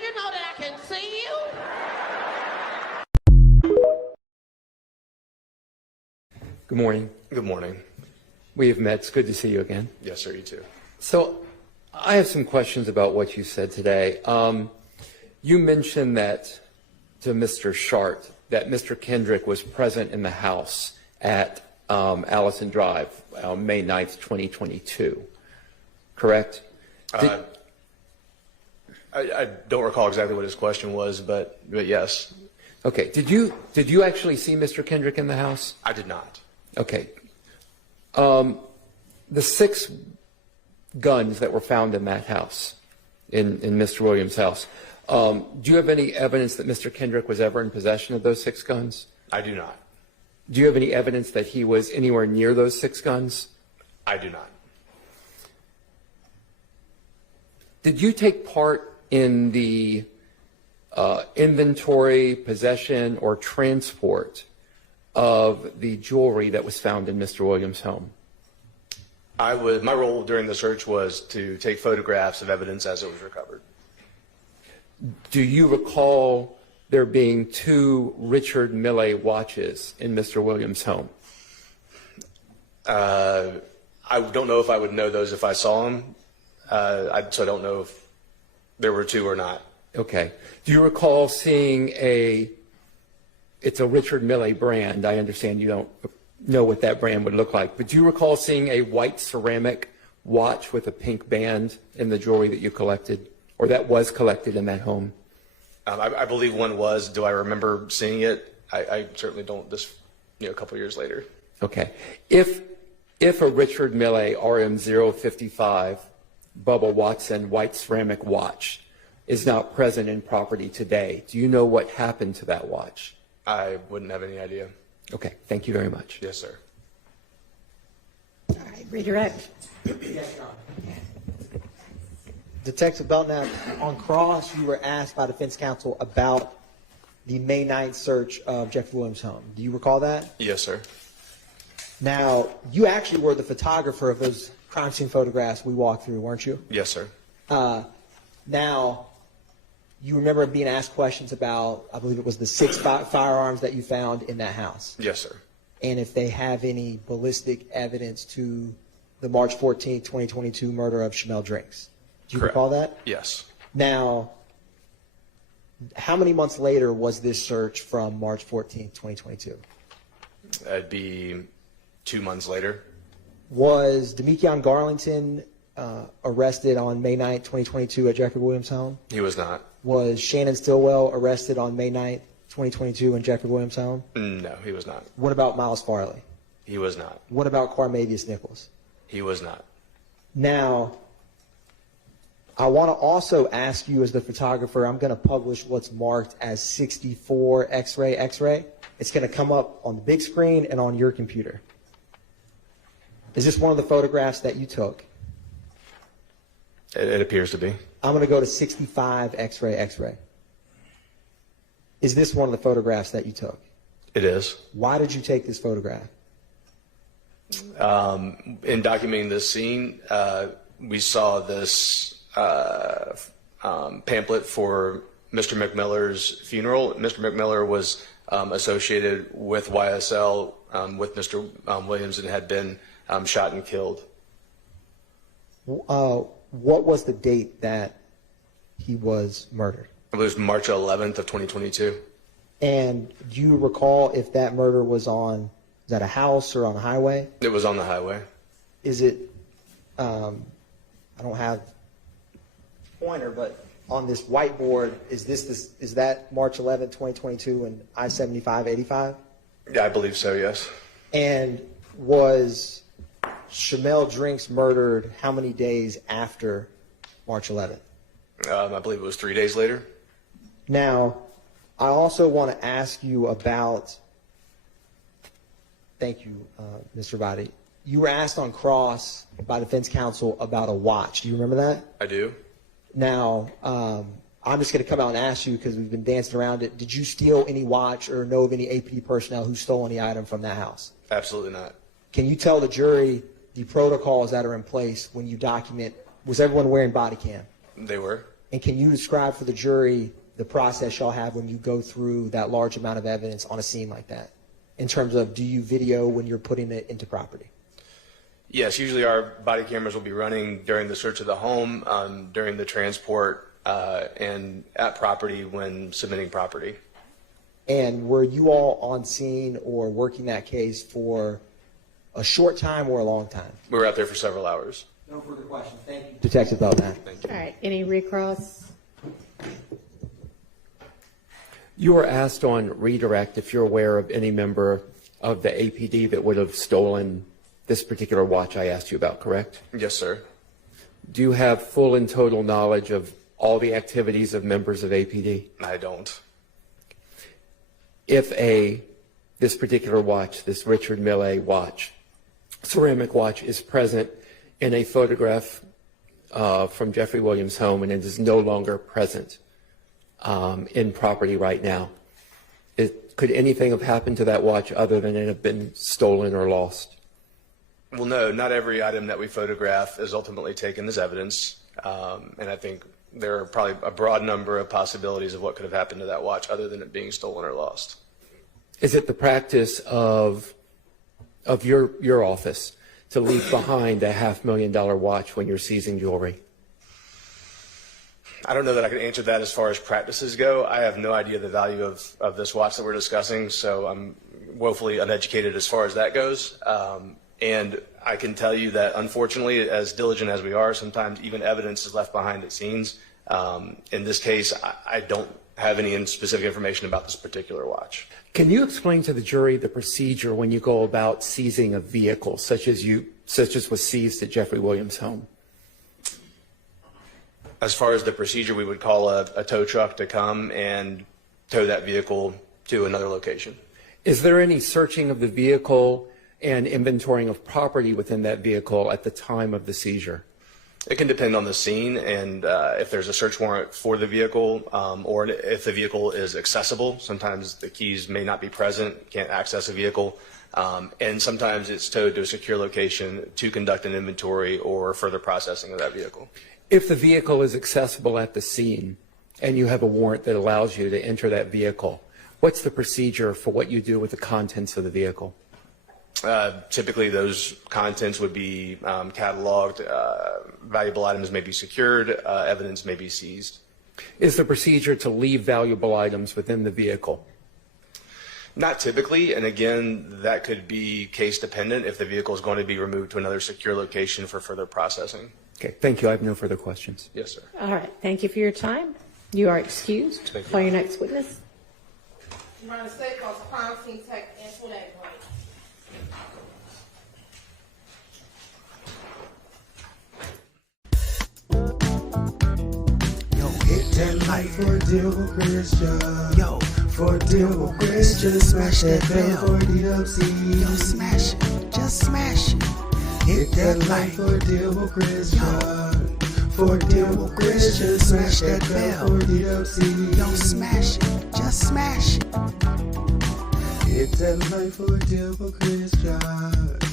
you know that I can see you? Good morning. Good morning. We have met. It's good to see you again. Yes, sir, you too. So I have some questions about what you said today. You mentioned that to Mr. Shart that Mr. Kendrick was present in the house at Allison Drive on May 9th, 2022, correct? I don't recall exactly what his question was, but yes. Okay. Did you actually see Mr. Kendrick in the house? I did not. Okay. The 6 guns that were found in that house, in Mr. Williams' house, do you have any evidence that Mr. Kendrick was ever in possession of those 6 guns? I do not. Do you have any evidence that he was anywhere near those 6 guns? I do not. Did you take part in the inventory, possession, or transport of the jewelry that was found in Mr. Williams' home? My role during the search was to take photographs of evidence as it was recovered. Do you recall there being 2 Richard Mille watches in Mr. Williams' home? I don't know if I would know those if I saw them, so I don't know if there were 2 or not. Okay. Do you recall seeing it's a Richard Mille brand. I understand you don't know what that brand would look like, but do you recall seeing a white ceramic watch with a pink band in the jewelry that you collected, or that was collected in that home? I believe one was. Do I remember seeing it? I certainly don't. This, a couple years later. Okay. If a Richard Mille RM055 Bubba Watson white ceramic watch is not present in property today, do you know what happened to that watch? I wouldn't have any idea. Okay. Thank you very much. Yes, sir. All right, redirect. Yes, Your Honor. Detective Belknap, on cross, you were asked by defense counsel about the May 9th search of Jeffery Williams' home. Do you recall that? Yes, sir. Now, you actually were the photographer of those crime scene photographs we walked through, weren't you? Yes, sir. Now, you remember being asked questions about, I believe it was the 6 firearms that you found in that house. Yes, sir. And if they have any ballistic evidence to the March 14th, 2022 murder of Shamel Drinks. Do you Correct. recall that? Yes. Now, how many months later was this search from March 14th, 2022? That'd be 2 months later. Was Demekion Garlington arrested on May 9th, 2022 at Jeffery Williams' home? He was not. Was Shannon Stillwell arrested on May 9th, 2022 in Jeffery Williams' home? No, he was not. What about Miles Farley? He was not. What about Quarmavius Nichols? He was not. Now, I want to also ask you as the photographer, I'm going to publish what's marked as 64 X-ray. It's going to come up on the big screen and on your computer. Is this one of the photographs that you took? It appears to be. I'm going to go to 65 X-ray. Is this one of the photographs that you took? It is. Why did you take this photograph? In documenting this scene, we saw this pamphlet for Mr. McMiller's funeral. Mr. McMiller was associated with YSL with Mr. Williams and had been shot and killed. What was the date that he was murdered? It was March 11th of 2022. And do you recall if that murder was at a house or on a highway? It was on the highway. Is it, I don't have a pointer, but on this whiteboard, is that March 11th, 2022 and I-75-85? Yeah, I believe so, yes. And was Shamel Drinks murdered how many days after March 11th? I believe it was 3 days later. Now, I also want to ask you about, thank you, Mr. Vadi. You were asked on cross by defense counsel about a watch. Do you remember that? I do. Now, I'm just going to come out and ask you because we've been dancing around it. Did you steal any watch or know of any APD personnel who stole any item from that house? Absolutely not. Can you tell the jury the protocols that are in place when you document, was everyone wearing body cam? They were. And can you describe for the jury the process y'all have when you go through that large amount of evidence on a scene like that? In terms of, do you video when you're putting it into property? Yes, usually our body cameras will be running during the search of the home, during the transport, and at property when submitting property. And were you all on scene or working that case for a short time or a long time? We were out there for several hours. No further questions. Thank you, Detective Belknap. Thank you. All right, any recross? You were asked on redirect if you're aware of any member of the APD that would have stolen this particular watch I asked you about, correct? Yes, sir. Do you have full and total knowledge of all the activities of members of APD? I don't. If this particular watch, this Richard Mille watch, ceramic watch, is present in a photograph from Jeffery Williams' home and it is no longer present in property right now, could anything have happened to that watch other than it have been stolen or lost? Well, no, not every item that we photograph is ultimately taken as evidence. And I think there are probably a broad number of possibilities of what could have happened to that watch other than it being stolen or lost. Is it the practice of your office to leave behind a $500,000 watch when you're seizing jewelry? I don't know that I could answer that as far as practices go. I have no idea the value of this watch that we're discussing, so I'm woefully uneducated as far as that goes. And I can tell you that, unfortunately, as diligent as we are, sometimes even evidence is left behind at scenes. In this case, I don't have any specific information about this particular watch. Can you explain to the jury the procedure when you go about seizing a vehicle, such as was seized at Jeffery Williams' home? As far as the procedure, we would call a tow truck to come and tow that vehicle to another location. Is there any searching of the vehicle and inventorying of property within that vehicle at the time of the seizure? It can depend on the scene and if there's a search warrant for the vehicle or if the vehicle is accessible. Sometimes the keys may not be present, can't access a vehicle, and sometimes it's towed to a secure location to conduct an inventory or further processing of that vehicle. If the vehicle is accessible at the scene and you have a warrant that allows you to enter that vehicle, what's the procedure for what you do with the contents of the vehicle? Typically, those contents would be cataloged, valuable items may be secured, evidence may be seized. Is the procedure to leave valuable items within the vehicle? Not typically, and again, that could be case dependent if the vehicle is going to be removed to another secure location for further processing. Okay, thank you. I have no further questions. Yes, sir. All right, thank you for your time. You are excused. Thank you. Call your next witness. United States calls crime scene tech Antoinette White. Hit that like for deal with Christian. Yo, for deal with Christian. Smash that bell for DWC. Yo, smash it. Just smash it. Hit that like for deal with Christian. For deal with Christian. Smash that bell for DWC. Yo, smash it. Just smash it. Hit that like for deal with Christian.